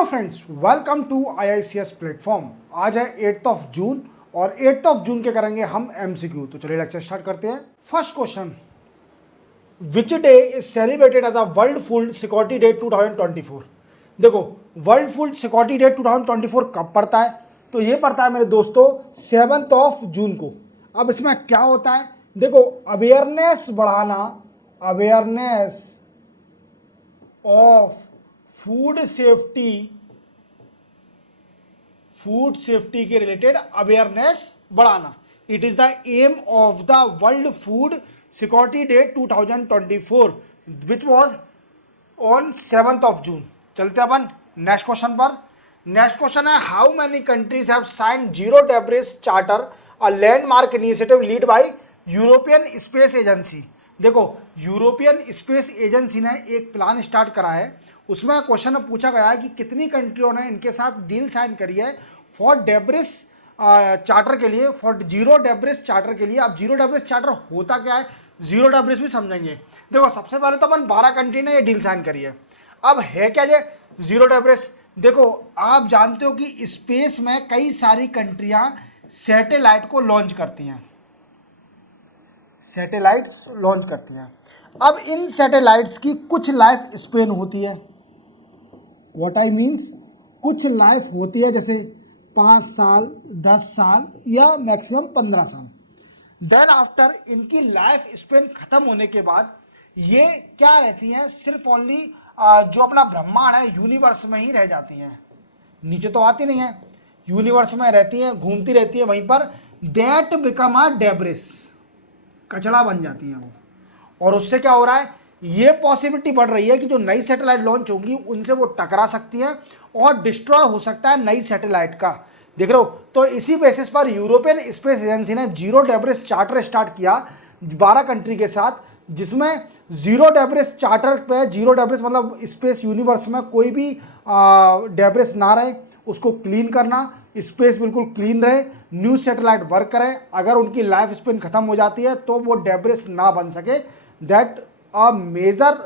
Hello friends, welcome to IICS platform. आज है 8th of June और 8th ऑफ जून के करेंगे हम MCQ। तो चलिए लेक्चर स्टार्ट करते हैं। First question, which day is celebrated as a world food security day 2024। देखो, वर्ल्ड फूड सिक्योरिटी डे 2024 कब पड़ता है? तो ये पड़ता है मेरे दोस्तों 7th ऑफ जून को। अब इसमें क्या होता है? देखो, अवेयरनेस बढ़ाना, अवेयरनेस ऑफ फूड सेफ्टी के रिलेटेड अवेयरनेस बढ़ाना। It is the aim of the world food security day 2024 which was on 7th of June. चलते अपन नेक्स्ट क्वेश्चन पर। नेक्स्ट क्वेश्चन है, how many countries have signed zero debris charter, a landmark initiative lead by European Space Agency. देखो, European Space Agency ने एक plan start करा है। उसमें क्वेश्चन पूछा गया है कि कितनी कंट्रियों ने इनके साथ डील साइन करी है फॉर डेब्रिस चार्टर के लिए, फॉर जीरो डेब्रिस चार्टर के लिए। अब जीरो डेब्रिस चार्टर होता क्या है, जीरो डेब्रिस भी समझेंगे। देखो, सबसे पहले तो अपन 12 कंट्री ने ये डील साइन करी है। अब है क्या ये जीरो डेब्रिस? देखो, आप जानते हो कि स्पेस में कई सारी कंट्रियां सैटेलाइट को लॉन्च करती हैं, सैटेलाइट्स लॉन्च करती हैं। अब इन सैटेलाइट्स की कुछ लाइफ स्पेन होती है। व्हाट आई मीन्स, कुछ लाइफ होती है, जैसे 5 साल, 10 साल या मैक्सिमम 15 साल। देन आफ्टर इनकी लाइफ स्पेन खत्म होने के बाद ये क्या रहती हैं, सिर्फ ओनली जो अपना ब्रह्मांड है यूनिवर्स में ही रह जाती हैं, नीचे तो आती नहीं है, यूनिवर्स में रहती हैं, घूमती रहती है वहीं पर। दैट बिकम अ डेब्रिस, कचड़ा बन जाती हैं वो। और उससे क्या हो रहा है, ये पॉसिबिलिटी बढ़ रही है कि जो नई सैटेलाइट लॉन्च होंगी उनसे वो टकरा सकती है और डिस्ट्रॉय हो सकता है नई सैटेलाइट का। देख रहे हो? तो इसी बेसिस पर यूरोपियन स्पेस एजेंसी ने जीरो डेब्रिस चार्टर स्टार्ट किया 12 कंट्री के साथ, जिसमें जीरो डेब्रिस चार्टर पे, जीरो डेब्रिस मतलब स्पेस यूनिवर्स में कोई भी डेब्रिस ना रहे, उसको क्लीन करना, स्पेस बिल्कुल क्लीन रहे, न्यू सैटेलाइट वर्क करे। अगर उनकी लाइफ स्पेन खत्म हो जाती है तो वो डेब्रिस ना बन सके। That a major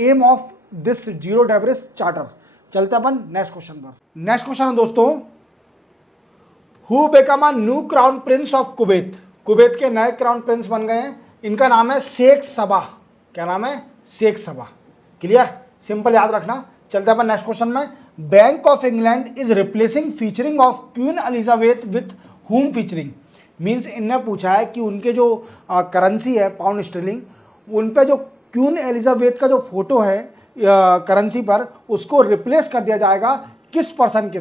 aim of this zero debris charter. चलते अपन नेक्स्ट क्वेश्चन पर। नेक्स्ट क्वेश्चन है दोस्तों, who become a new crown prince of Kuwait. Kuwait के नए क्राउन प्रिंस बन गए हैं, इनका नाम है शेख सबा। क्या नाम है? शेख सबा। क्लियर, सिंपल याद रखना। चलते अपन नेक्स्ट क्वेश्चन में। Bank of England is replacing featuring of queen Elizabeth with whom featuring. Means इनने पूछा है कि उनके जो करेंसी है पाउंड स्टर्लिंग, उन पे जो क्वीन एलिजाबेथ का जो फोटो है करेंसी पर, उसको रिप्लेस कर दिया जाएगा किस पर्सन के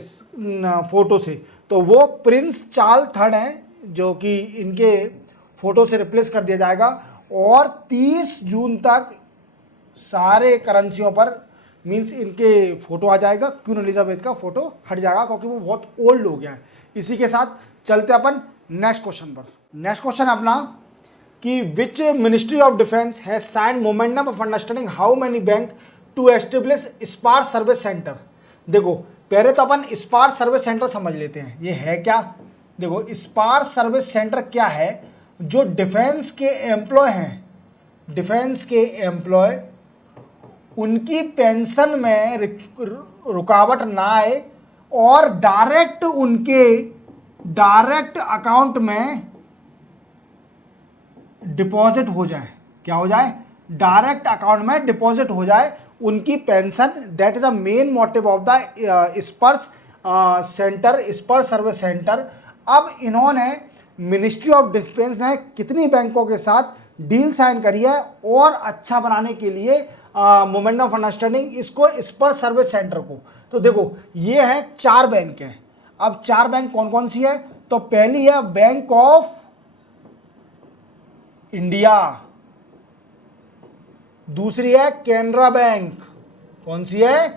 फोटो से? तो वो प्रिंस चार्ल्स थर्ड हैं जो कि इनके फोटो से रिप्लेस कर दिया जाएगा। और 30 जून तक सारे करेंसियों पर मीन्स इनके फोटो आ जाएगा, क्वीन एलिजाबेथ का फोटो हट जाएगा क्योंकि वो बहुत ओल्ड हो गया है। इसी के साथ चलते अपन नेक्स्ट क्वेश्चन पर। नेक्स्ट क्वेश्चन अपना कि which ministry of defence has signed momentum of understanding how many bank to establish Sparsh service centre. देखो, पहले तो अपन स्पार्स सर्विस सेंटर समझ लेते हैं, ये है क्या। देखो, स्पार्स सर्विस सेंटर क्या है? जो डिफेंस के एम्प्लॉय हैं, डिफेंस के एम्प्लॉय, उनकी पेंशन में रुकावट ना आए और डायरेक्ट उनके डायरेक्ट अकाउंट में डिपॉजिट हो जाए। क्या हो जाए? डायरेक्ट अकाउंट में डिपॉजिट हो जाए उनकी pension. That is a main motive of the Spurs centre, Spurs service centre. अब इन्होंने मिनिस्ट्री ऑफ डिफेंस ने कितनी बैंकों के साथ डील साइन करी है और अच्छा बनाने के लिए मोमेंटम ऑफ अंडरस्टैंडिंग इसको स्पर्स सर्विस सेंटर को। तो देखो, ये है 4 बैंक है। अब 4 बैंक कौन कौन सी है? तो पहली है बैंक ऑफ इंडिया, दूसरी है कैनरा बैंक। कौन सी है?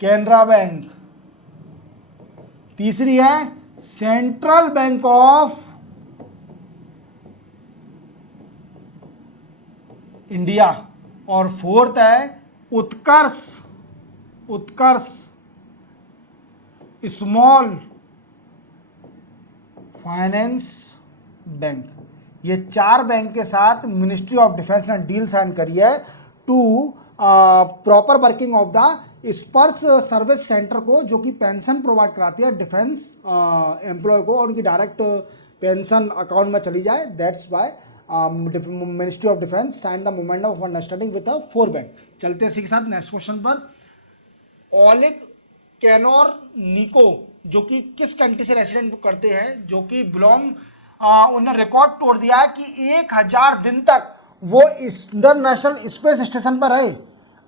कैनरा बैंक। तीसरी है सेंट्रल बैंक ऑफ इंडिया। और फोर्थ है Utkarsh, Utkarsh small finance bank. ये 4 बैंक के साथ मिनिस्ट्री ऑफ डिफेंस ने डील साइन करी है to proper working of the Sparsh service centre को, जो कि पेंशन प्रोवाइड कराती है डिफेंस एम्प्लॉय को, और उनकी डायरेक्ट पेंशन अकाउंट में चली जाए। That's why ministry of defence sign the momentum of understanding with a 4 bank. चलते हैं इसी के साथ नेक्स्ट क्वेश्चन पर। ओलेग कैनोरनिको जो कि किस कंट्री से रेसिडेंट करते हैं, जो कि बिलोंग, उन्होंने रिकॉर्ड तोड़ दिया है कि 1000 दिन तक वो इंटरनेशनल स्पेस स्टेशन पर रहे,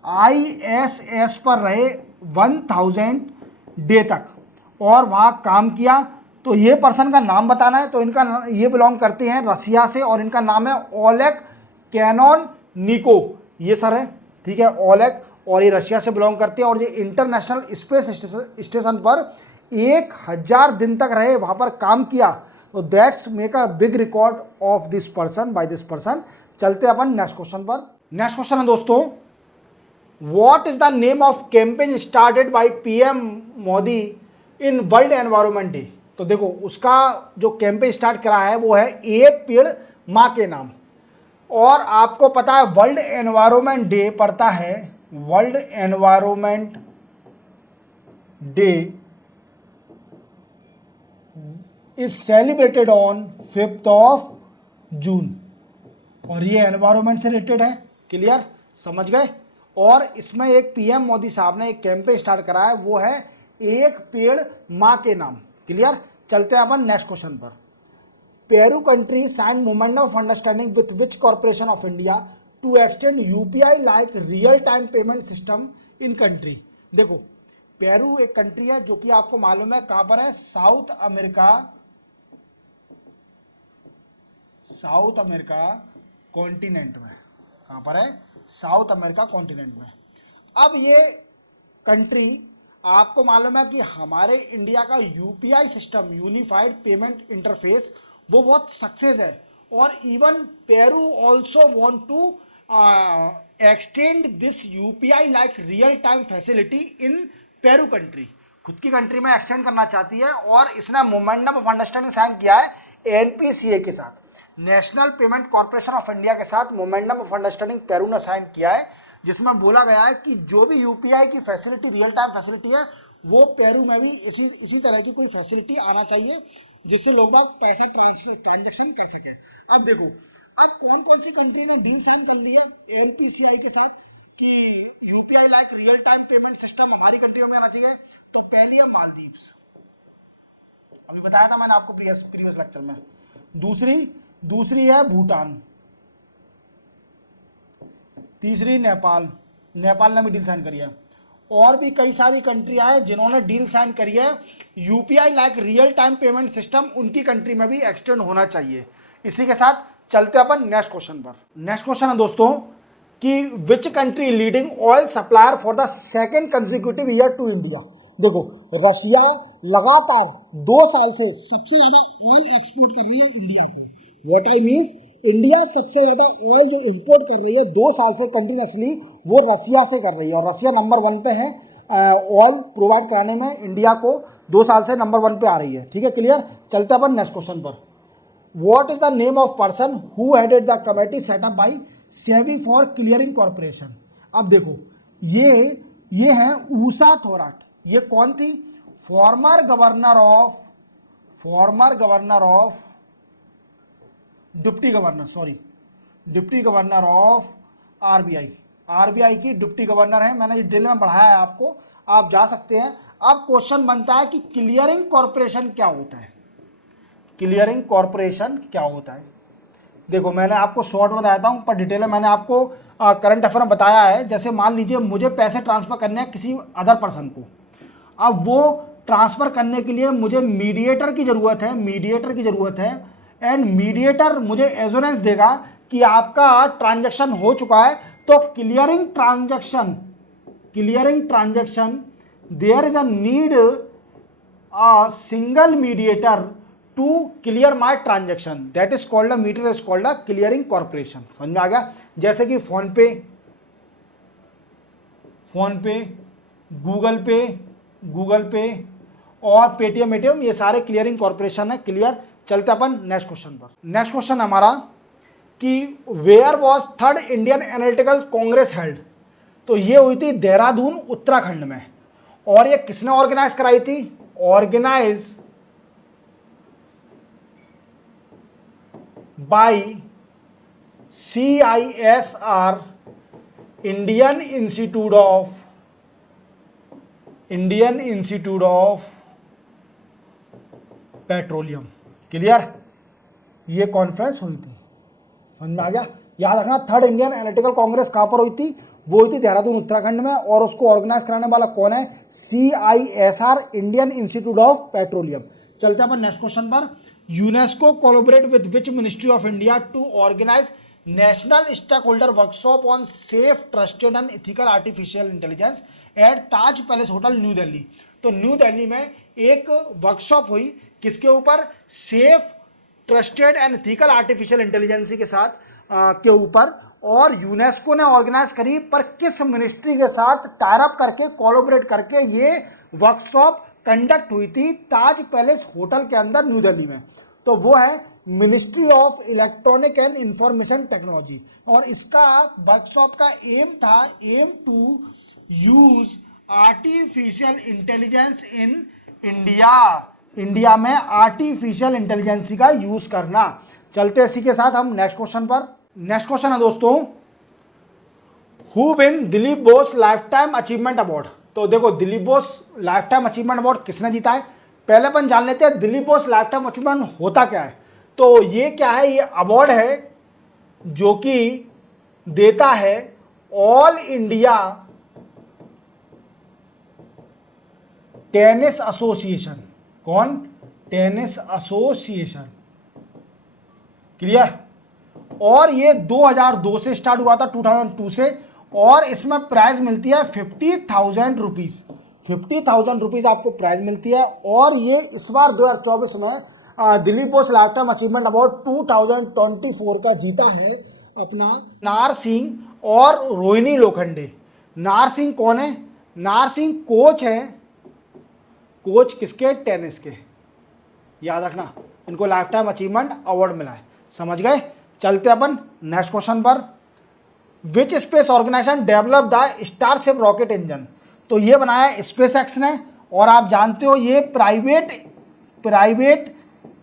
ISS पर रहे 1000 डे तक और वहाँ काम किया। तो ये पर्सन का नाम बताना है। तो इनका, ये बिलोंग करते हैं रसिया से और इनका नाम है ओलेग कैनोरनिको, ये सर है, ठीक है, ओलेग, और ये रशिया से बिलोंग करते हैं और ये इंटरनेशनल स्पेस स्टेशन पर 1000 दिन तक रहे, वहाँ पर काम किया। तो that's make a big record of this person by this person. चलते अपन नेक्स्ट क्वेश्चन पर। नेक्स्ट क्वेश्चन है दोस्तों, what is the name of campaign started by PM Modi in world environment day. तो देखो उसका जो कैंपेन स्टार्ट करा है वो है एक पेड़ माँ के नाम, और आपको पता है वर्ल्ड एनवायरनमेंट डे पड़ता है, world environment day is celebrated on 5 जून, और ये एनवायरनमेंट से रिलेटेड है। क्लियर, समझ गए। और इसमें एक PM मोदी साहब ने एक कैंपेन स्टार्ट करा है, वो है एक पेड़ माँ के नाम। क्लियर, चलते हैं अपन नेक्स्ट क्वेश्चन पर। Peru country sign momentum of understanding with which corporation of India to extend UPI like real time payment system in country. देखो पेरू एक कंट्री है जो कि आपको मालूम है कहाँ पर है, साउथ अमेरिका कॉन्टिनेंट में। कहाँ पर है, साउथ अमेरिका कॉन्टिनेंट में। अब ये कंट्री आपको मालूम है कि हमारे इंडिया का UPI system, unified payment interface, वो बहुत सक्सेस है, और even Peru also want to extend this UPI like real time facility in Peru country. खुद की कंट्री में एक्सटेंड करना चाहती है, और इसने मोमेंटम ऑफ अंडरस्टैंडिंग साइन किया है NPCA के साथ, national payment corporation of India के साथ मोमेंटम ऑफ अंडरस्टैंडिंग पेरू ने साइन किया है, जिसमें बोला गया है कि जो भी UPI की फैसिलिटी, रियल टाइम फैसिलिटी है, वो पेरू में भी इसी तरह की कोई फैसिलिटी आना चाहिए, जिससे लोग बाग पैसा ट्रांजैक्शन कर सके। अब देखो, अब कौन कौन सी कंट्री ने डील साइन कर ली है NPCI के साथ कि UPI like real time payment system हमारी कंट्री में आना चाहिए। तो पहली है मालदीव्स, अभी बताया था मैंने आपको प्रीवियस लेक्चर में। दूसरी है भूटान, तीसरी नेपाल ने भी डील साइन करी है, और भी कई सारी कंट्रियां हैं जिन्होंने डील साइन करी है। UPI like real time payment system उनकी कंट्री में भी एक्सटेंड होना चाहिए। इसी के साथ चलते अपन नेक्स्ट क्वेश्चन पर। नेक्स्ट क्वेश्चन है दोस्तों कि which country leading oil supplier for the second consecutive year to India. देखो रशिया लगातार 2 साल से सबसे ज्यादा ऑयल एक्सपोर्ट कर रही है इंडिया को। व्हाट आई मीन्स, इंडिया सबसे ज़्यादा ऑयल जो इंपोर्ट कर रही है 2 साल से कंटिन्यूसली, वो रसिया से कर रही है, और रसिया नंबर 1 पे है ऑयल प्रोवाइड कराने में, इंडिया को 2 साल से नंबर 1 पे आ रही है। ठीक है, क्लियर। चलते अपन नेक्स्ट क्वेश्चन पर। What is the name of person who headed the committee set up by SEBI for clearing corporation. अब देखो ये है ऊषा थोराट। ये कौन थी, former governor of deputy governor of RBI की डिप्टी गवर्नर है। मैंने ये डिटेल में पढ़ाया है आपको, आप जा सकते हैं। अब क्वेश्चन बनता है कि क्लियरिंग कॉर्पोरेशन क्या होता है। देखो मैंने आपको शॉर्ट में बताया हूँ, पर डिटेल में मैंने आपको करंट अफेयर में बताया है। जैसे मान लीजिए मुझे पैसे ट्रांसफर करने हैं किसी अदर पर्सन को, अब वो ट्रांसफर करने के लिए मुझे मीडिएटर की ज़रूरत है, एंड मीडिएटर मुझे एश्योरेंस देगा कि आपका ट्रांजैक्शन हो चुका है। तो clearing transaction there is a need a single mediator to clear my transaction, that is called a mediator is called a clearing corporation. समझ में आ गया। जैसे कि फोन पे, गूगल पे और पेटीएम, ये सारे क्लियरिंग कॉर्पोरेशन है। क्लियर। चलते अपन नेक्स्ट क्वेश्चन पर। नेक्स्ट क्वेश्चन हमारा कि where was 3rd Indian analytical congress held. तो ये हुई थी देहरादून उत्तराखंड में। और ये किसने ऑर्गेनाइज कराई थी? Organise by CISR, Indian institute of petroleum. Clear? ये कॉन्फ्रेंस हुई थी, समझ में आ गया? याद रखना, थर्ड इंडियन एनालिटिकल कांग्रेस कहां पर हुई थी? वो हुई थी देहरादून उत्तराखंड में, और उसको ऑर्गेनाइज कराने वाला कौन है? CISR, Indian institute of petroleum. चलते हैं अपन नेक्स्ट क्वेश्चन पर। UNESCO collaborate with which ministry of India to organize national stakeholder workshop on safe, trusted and ethical artificial intelligence at Taj palace hotel, new Delhi. तो new Delhi में एक workshop हुई, किसके ऊपर? Safe, trusted and ethical artificial intelligence के साथ के ऊपर, और यूनेस्को ने ऑर्गेनाइज करी, पर किस मिनिस्ट्री के साथ टाई अप करके, कोलैबोरेट करके ये वर्कशॉप कंडक्ट हुई थी ताज पैलेस होटल के अंदर, न्यू दिल्ली में। तो वो है ministry of electronic and information technology. और इसका वर्कशॉप का aim to use artificial intelligence in India में आर्टिफिशियल इंटेलिजेंस का यूज करना। चलते इसी के साथ हम नेक्स्ट क्वेश्चन पर। नेक्स्ट क्वेश्चन है दोस्तों, who win Dilip Bose lifetime achievement award. तो देखो, Dilip Bose lifetime achievement award किसने जीता है? पहले अपन जान लेते हैं Dilip Bose lifetime achievement होता क्या है। तो ये क्या है? ये अवार्ड है जो कि देता है ऑल इंडिया टेनिस एसोसिएशन। कौन? Tennis association. क्लियर? और ये 2002 से स्टार्ट हुआ था, 2002 से, और इसमें प्राइज मिलती है 50,000 रुपीज। 50,000 रुपीज आपको प्राइज मिलती है। और ये इस बार 2024 में Dilip Bose lifetime achievement award 2024 का जीता है अपना नार सिंह और रोहिणी लोखंडे। नार सिंह कौन है? नार सिंह कोच है। कोच किसके? टेनिस के। याद रखना, इनको लाइफ टाइम अचीवमेंट अवार्ड मिला है। समझ गए? चलते अपन नेक्स्ट क्वेश्चन पर। Which space organization develop the starship rocket engine. तो ये बनाया है स्पेस एक्स ने, और आप जानते हो ये प्राइवेट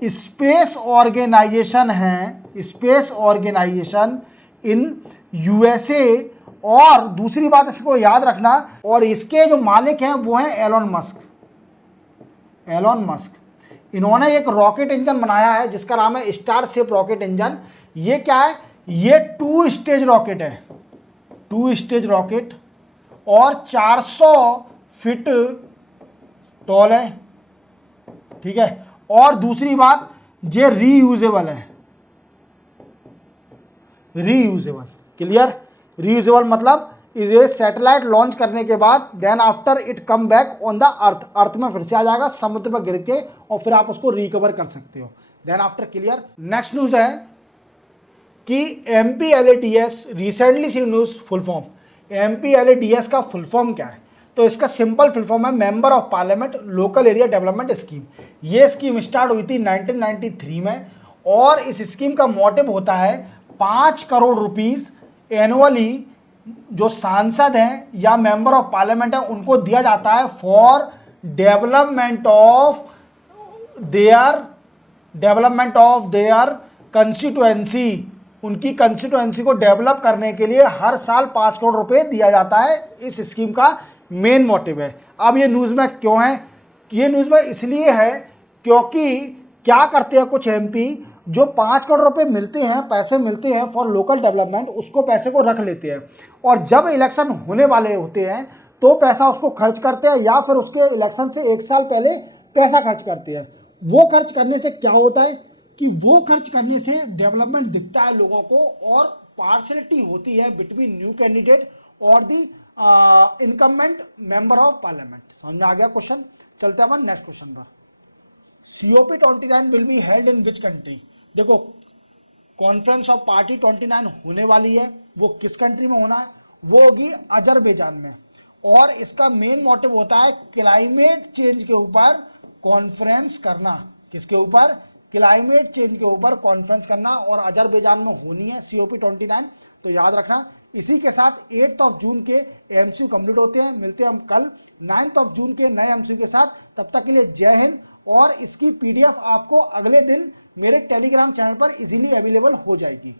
स्पेस ऑर्गेनाइजेशन है, स्पेस ऑर्गेनाइजेशन इन USA। और दूसरी बात इसको याद रखना, और इसके जो मालिक हैं वो हैं एलोन मस्क। इन्होंने एक रॉकेट इंजन बनाया है जिसका नाम है स्टारशिप रॉकेट इंजन। ये क्या है? ये 2 स्टेज रॉकेट है, 2 स्टेज रॉकेट, और 400 फीट टॉल है। ठीक है? और दूसरी बात, ये रीयूजेबल है। रीयूजेबल। क्लियर? रीयूजेबल मतलब इसे सैटेलाइट लॉन्च करने के बाद then after it come back on the earth में फिर से आ जाएगा समुद्र में गिर के, और फिर आप उसको रिकवर कर सकते हो then after. Clear? Next news है कि MPLADS recently see news full form. MPLADS का फुल फॉर्म क्या है? तो इसका सिंपल फुल फॉर्म है member of parliament local area development scheme. ये स्कीम स्टार्ट हुई थी 1993 में, और इस स्कीम का मोटिव होता है 5 करोड़ रुपीस एनुअली जो सांसद हैं या मेंबर ऑफ पार्लियामेंट हैं उनको दिया जाता है for development of their constituency. उनकी कंस्टिट्यूएंसी को डेवलप करने के लिए हर साल 5 करोड़ रुपए दिया जाता है। इस स्कीम का मेन मोटिव है। अब ये न्यूज़ में क्यों है? ये न्यूज़ में इसलिए है क्योंकि क्या करते हैं कुछ MP जो 5 करोड़ रुपए मिलते हैं, पैसे मिलते हैं फॉर लोकल डेवलपमेंट, उसको पैसे को रख लेते हैं, और जब इलेक्शन होने वाले होते हैं तो पैसा उसको खर्च करते हैं, या फिर उसके इलेक्शन से 1 साल पहले पैसा खर्च करते हैं। वो खर्च करने से क्या होता है कि वो खर्च करने से डेवलपमेंट दिखता है लोगों को, और पार्शलिटी होती है बिटवीन न्यू कैंडिडेट और दी इनकम्बेंट मेंबर ऑफ पार्लियामेंट। समझ में आ गया क्वेश्चन? चलते हैं नेक्स्ट क्वेश्चन पर। COP29 will be held in which country. देखो, कॉन्फ्रेंस ऑफ पार्टी 29 होने वाली है, वो किस कंट्री में होना है? वो होगी अजरबैजान में। और इसका मेन मोटिव होता है क्लाइमेट चेंज के ऊपर कॉन्फ्रेंस करना। किसके ऊपर? क्लाइमेट चेंज के ऊपर कॉन्फ्रेंस करना, और अजरबैजान में होनी है COP29। तो याद रखना, इसी के साथ 8 जून के एमसीक्यू कंप्लीट होते हैं। मिलते हैं हम कल 9 जून के नए एमसीक्यू के साथ। तब तक के लिए जय हिंद। और इसकी पीडीएफ आपको अगले दिन मेरे टेलीग्राम चैनल पर इजीली अवेलेबल हो जाएगी।